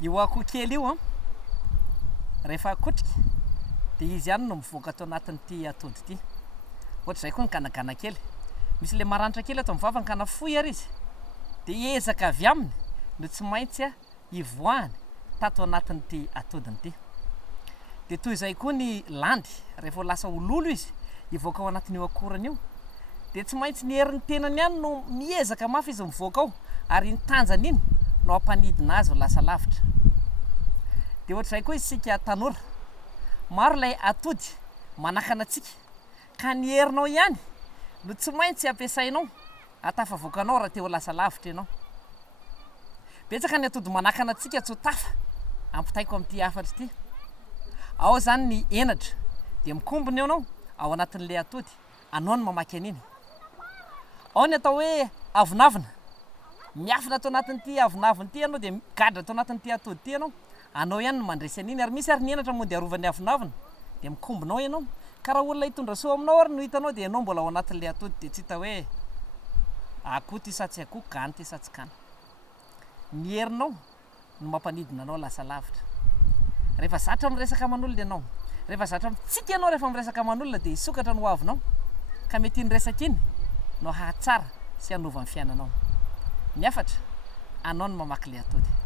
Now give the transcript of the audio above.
io akoho kely io a rehefa akotrika dia izy ihany no mivoaka atao anatin'ity atody ity ohatra izay koa ny ganagana kely misy le maranitra kely atao mivavany ka nafoy ary izy dia ezaka avy aminy no tsy maintsy a ivoahany tato anatin'ity atodiny ity dia toy izay koa ny landy rehefa lasa ololo izy ivoaka ao anatin'io akorany io dia tsy maintsy ny herin'ny tenany ihany no miezaka mafy izy mivoaka ao ary ny tanjany iny no ampanidina azy ho lasa lavitra dia ohatra izay koa isika tanora maro ilay atody manakana antsika ka ny herinao ihany no tsy maintsy ampiasainao atafavoakanao raha te ho lasa lavitra ianao betsaka ny atody manakana antsika tsy ho tafa ampitaiko amin'ity hafatra ity ao zany ny enatra dia mikombona ianao ao anatin'le atody anao no mamaky an'iny ao ny atao hoe avonavina miafina atao anatin'ity avonavina ity ianao dia gadra atao anatin'ity atody ity ianao anao ihany no mandresy an'iny ary misy ary ny enatra moa dia arovany avonavina dia mikombonao ianao ka raha olona hitondra soa aminao ary no hitanao dia ianao mbola ao anatin'le atody dia tsy hita hoe akoho ty sa tsy akoho gany ty sa tsy gany ny herinao no mampanidina anao lasa lavitra rehefa zatra miresaka aman'olona ianao rehefa zatra mitsika ianao rehefa miresaka aman'olona dia hisokatra no hoavinao ka mety iny resaka iny no hahatsara sy hanova ny fiainanao ny afatra anao no mamaky le atody